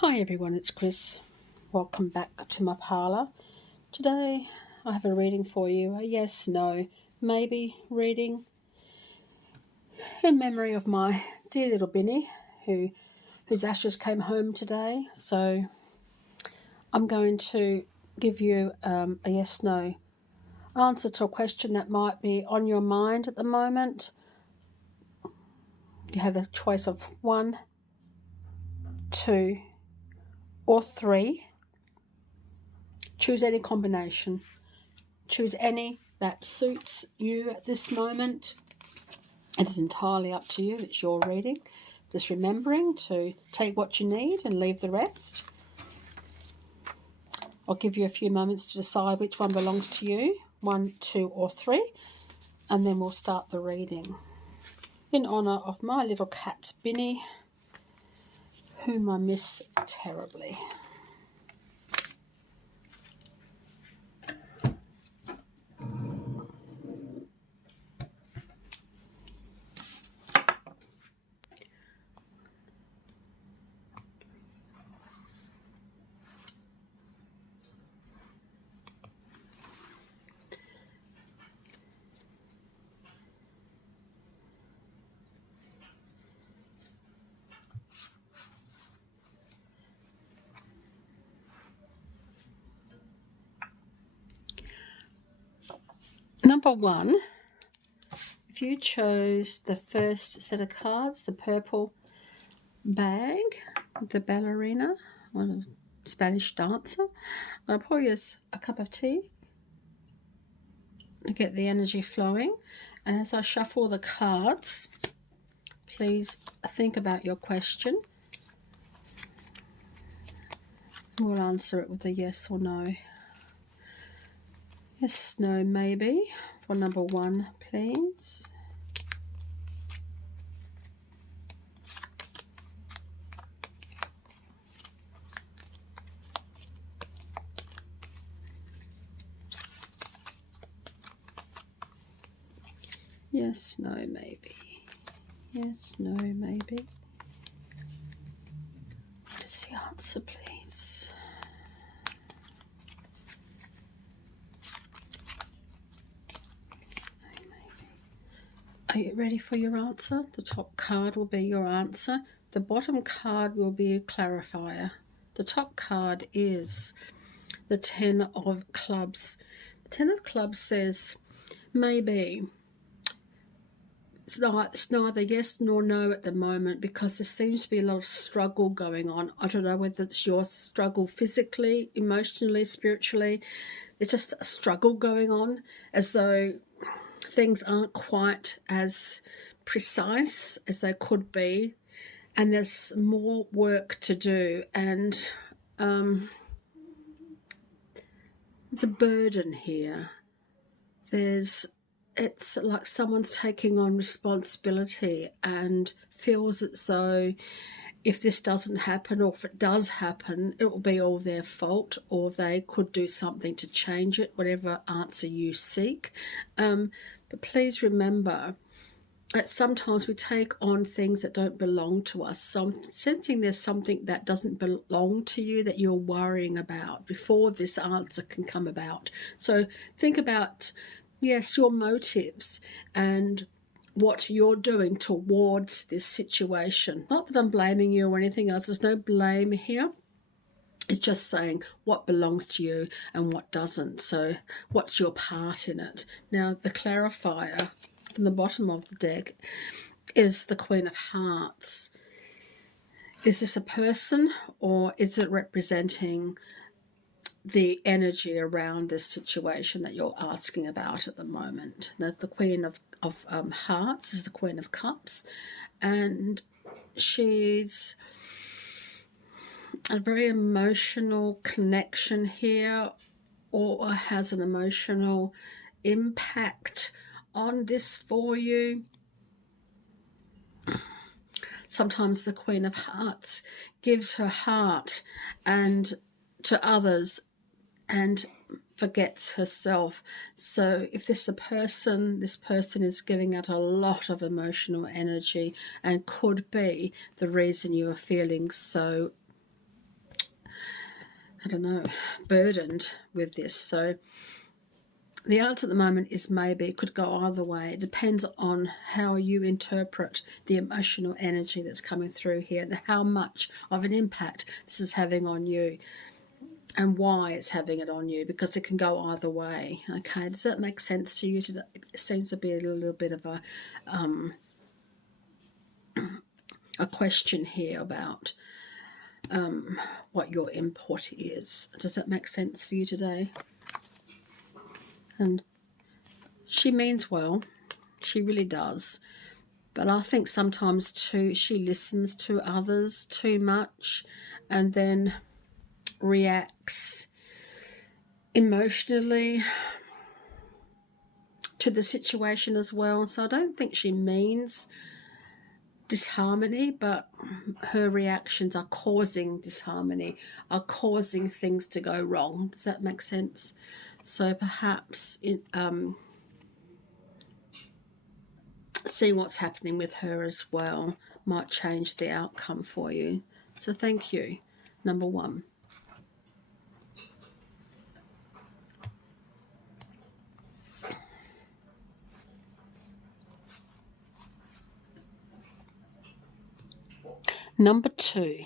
Hi everyone, it's Chris. Welcome back to my parlour. Today I have a reading for you, a yes, no, maybe reading in memory of my dear little Binny whose ashes came home today. So I'm going to give you a yes, no answer to a question that might be on your mind at the moment. You have a choice of 1, 2 or 3. Choose any combination. Choose any that suits you at this moment. It is entirely up to you. It's your reading. Just remembering to take what you need and leave the rest. I'll give you a few moments to decide which one belongs to you, 1, 2 or 3, and then we'll start the reading. In honour of my little cat Binny, whom I miss terribly. Number 1, if you chose the first set of cards, the purple bag, the ballerina, or the Spanish dancer, I'll pour you a cup of tea to get the energy flowing. And as I shuffle the cards, please think about your question. We'll answer it with a yes or no. Yes, no, maybe for number 1, please. Yes, no, maybe. Yes, no, maybe. What is the answer, please? Are you ready for your answer? The top card will be your answer. The bottom card will be a clarifier. The top card is the 10 of clubs. The 10 of clubs says maybe. It's neither yes nor no at the moment, because there seems to be a lot of struggle going on. I don't know whether it's your struggle physically, emotionally, spiritually. There's just a struggle going on, as though things aren't quite as precise as they could be, and there's more work to do, and there's a burden here. It's like someone's taking on responsibility and feels as though if this doesn't happen, or if it does happen, it will be all their fault, or they could do something to change it, whatever answer you seek. But please remember that sometimes we take on things that don't belong to us. So I'm sensing there's something that doesn't belong to you that you're worrying about before this answer can come about. So think about, yes, your motives and what you're doing towards this situation. Not that I'm blaming you or anything else. There's no blame here. It's just saying what belongs to you and what doesn't. So what's your part in it? Now, the clarifier from the bottom of the deck is the Queen of Hearts. Is this a person, or is it representing the energy around this situation that you're asking about at the moment? Now, the Queen of Hearts is the Queen of Cups, and she's a very emotional connection here, or has an emotional impact on this for you. Sometimes the Queen of Hearts gives her heart and to others and forgets herself. So if this is a person, this person is giving out a lot of emotional energy and could be the reason you are feeling so I don't know, burdened with this. So the answer at the moment is maybe. It could go either way. It depends on how you interpret the emotional energy that's coming through here and how much of an impact this is having on you and why it's having it on you, because it can go either way. Okay, does that make sense to you today? It seems to be a little bit of a question here about what your input is. Does that make sense for you today? And she means well, she really does, but I think sometimes too she listens to others too much and then reacts emotionally to the situation as well. So I don't think she means disharmony, but her reactions are causing disharmony, are causing things to go wrong. Does that make sense? So perhaps seeing what's happening with her as well might change the outcome for you. So thank you, number one. Number two,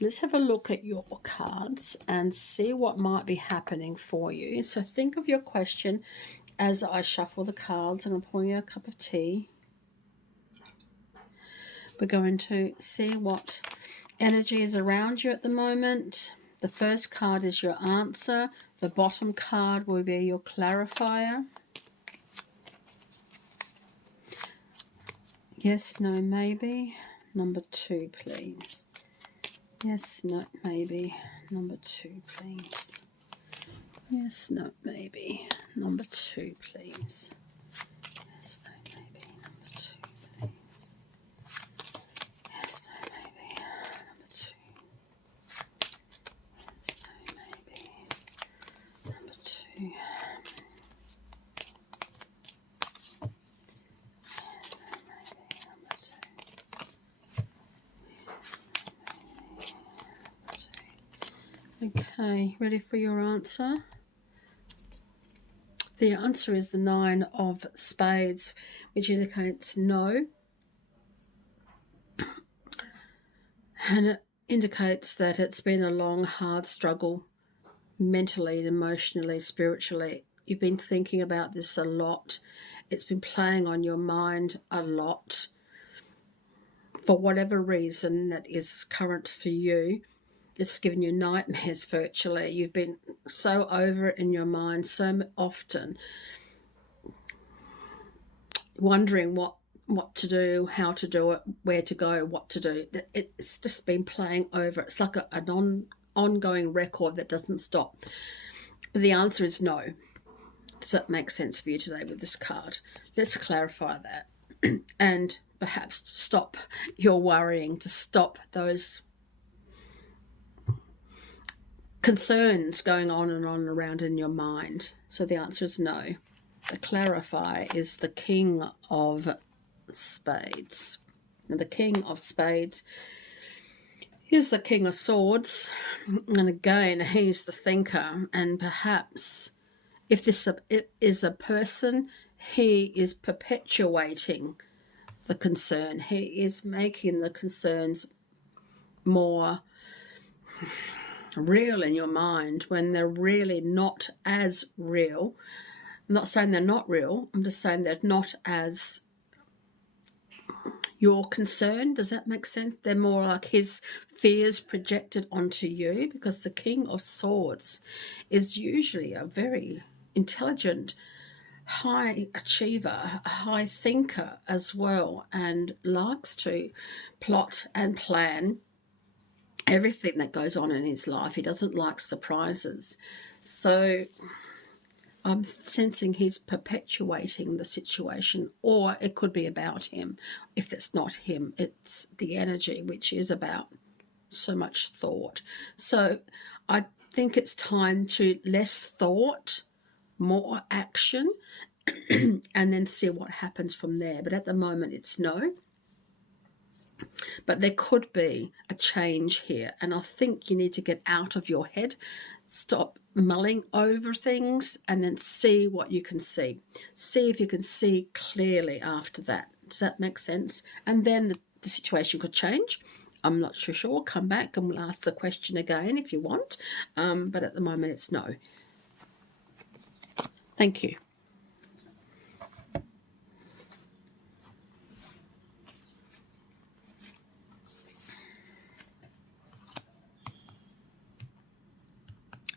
let's have a look at your cards and see what might be happening for you. So think of your question as I shuffle the cards, and I'm pouring you a cup of tea. We're going to see what energy is around you at the moment. The first card is your answer. The bottom card will be your clarifier. Yes, no, maybe. Number two, please. Yes, no, maybe. Number two, please. Yes, no, maybe. Number two, please. Yes, no, maybe. Number two, please. Yes, no, maybe. Number two. Yes, no, maybe. Number two. Okay, ready for your answer? The answer is the 9 of Spades, which indicates no. And it indicates that it's been a long, hard struggle mentally, emotionally, spiritually. You've been thinking about this a lot. It's been playing on your mind a lot. For whatever reason that is current for you, it's given you nightmares virtually. You've been so over it in your mind so often, wondering what to do, how to do it, where to go, what to do. It's just been playing over. It's like an ongoing record that doesn't stop. But the answer is no. Does that make sense for you today with this card? Let's clarify that and perhaps stop your worrying, to stop those concerns going on and around in your mind. So the answer is no. The clarifier is the King of Spades. Now, the King of Spades is the King of Swords, and again, he's the thinker. And perhaps if this is a person, he is perpetuating the concern. He is making the concerns more real in your mind when they're really not as real. I'm not saying they're not real. I'm just saying they're not as your concern. Does that make sense? They're more like his fears projected onto you, because the King of Swords is usually a very intelligent, high achiever, a high thinker as well, and likes to plot and plan everything that goes on in his life. He doesn't like surprises. So I'm sensing he's perpetuating the situation, or it could be about him. If it's not him, it's the energy, which is about so much thought. So I think it's time to less thought, more action, and then see what happens from there. But at the moment, it's no. But there could be a change here, and I think you need to get out of your head, stop mulling over things, and then see what you can see. See if you can see clearly after that. Does that make sense? And then the situation could change. I'm not too sure. Come back and we'll ask the question again if you want. But at the moment, it's no. Thank you.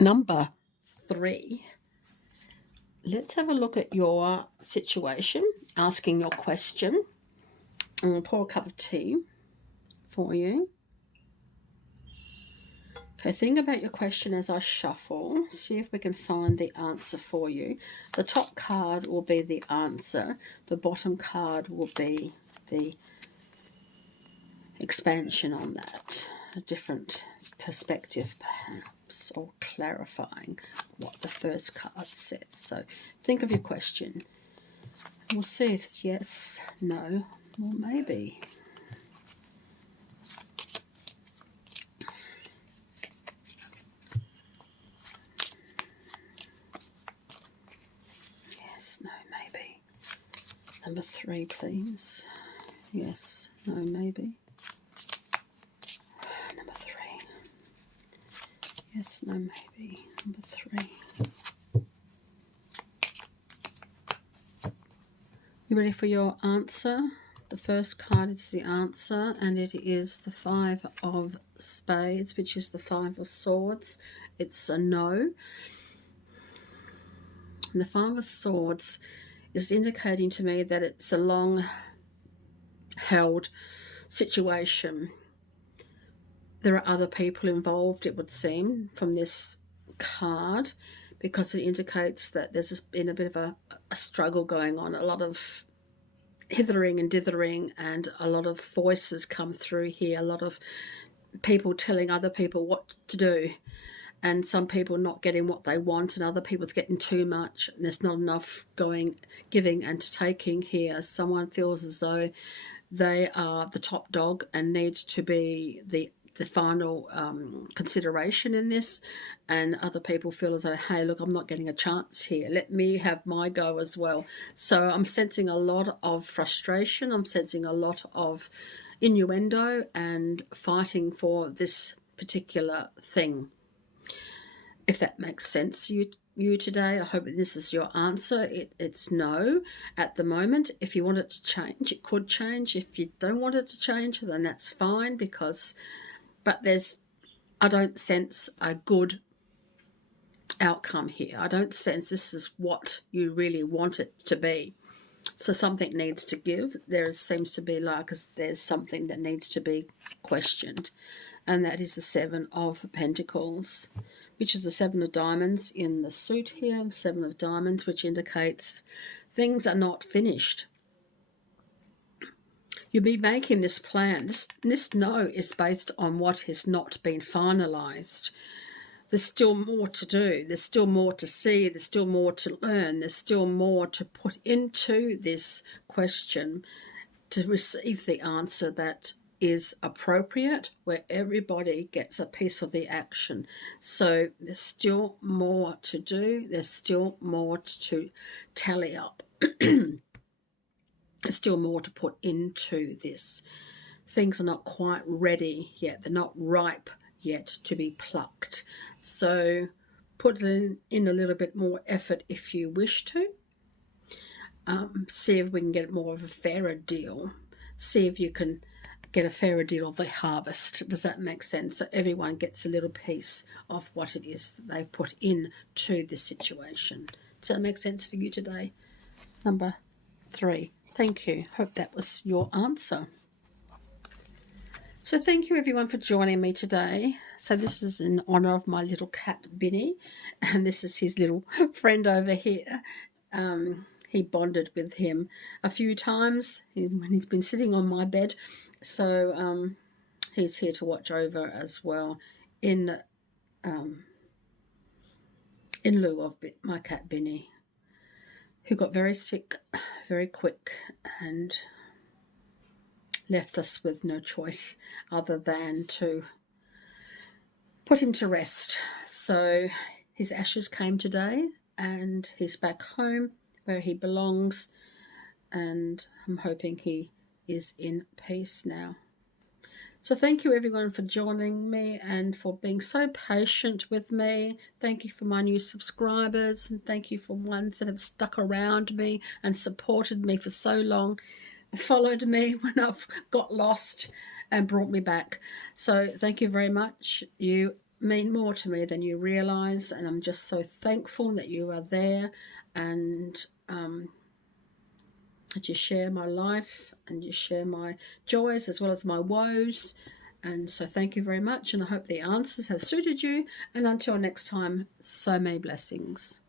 Number 3. Let's have a look at your situation, asking your question. I'll pour a cup of tea for you. Okay, think about your question as I shuffle. See if we can find the answer for you. The top card will be the answer. The bottom card will be the expansion on that. A different perspective, perhaps, or clarifying what the first card says. So think of your question. We'll see if it's yes, no, or maybe. Yes, no, maybe. Number 3, please. Yes, no, maybe. Number 3. Yes, no, maybe. Number 3. You ready for your answer? The first card is the answer, and it is the 5 of Spades, which is the 5 of Swords. It's a no. And the 5 of Swords is indicating to me that it's a long-held situation. There are other people involved, it would seem, from this card, because it indicates that there's been a bit of a struggle going on, a lot of hithering and dithering, and a lot of voices come through here, a lot of people telling other people what to do, and some people not getting what they want, and other people's getting too much, and there's not enough giving and taking here. Someone feels as though they are the top dog and need to be the final consideration in this, and other people feel as though, hey, look, I'm not getting a chance here, let me have my go as well. So I'm sensing a lot of frustration, I'm sensing a lot of innuendo and fighting for this particular thing. If that makes sense to you today, I hope this is your answer. It's no at the moment. If you want it to change, it could change. If you don't want it to change, then that's fine, but I don't sense a good outcome here. I don't sense this is what you really want it to be. So something needs to give. There seems to be there's something that needs to be questioned, and that is the 7 of Pentacles, which is the 7 of Diamonds in the suit here, 7 of Diamonds, which indicates things are not finished. You'll be making this plan. This no is based on what has not been finalised. There's still more to do. There's still more to see. There's still more to learn. There's still more to put into this question to receive the answer that is appropriate, where everybody gets a piece of the action. So there's still more to do. There's still more to tally up. There's still more to put into this. Things are not quite ready yet. They're not ripe yet to be plucked. So put in a little bit more effort if you wish to. See if we can get more of a fairer deal. See if you can get a fairer deal of the harvest. Does that make sense? So everyone gets a little piece of what it is that they've put into this situation. Does that make sense for you today? Number 3. Thank you. Hope that was your answer. So thank you everyone for joining me today. So this is in honour of my little cat Binny, and this is his little friend over here. He bonded with him a few times when he's been sitting on my bed. So he's here to watch over as well in lieu of my cat Binny, who got very sick very quick, and left us with no choice other than to put him to rest. So his ashes came today, and he's back home where he belongs, and I'm hoping he is in peace now. So thank you everyone for joining me and for being so patient with me. Thank you for my new subscribers, and thank you for ones that have stuck around me and supported me for so long, followed me when I've got lost and brought me back. So thank you very much. You mean more to me than you realize, and I'm just so thankful that you are there, and that you share my life and you share my joys as well as my woes. And so thank you very much, and I hope the answers have suited you, and until next time, so many blessings.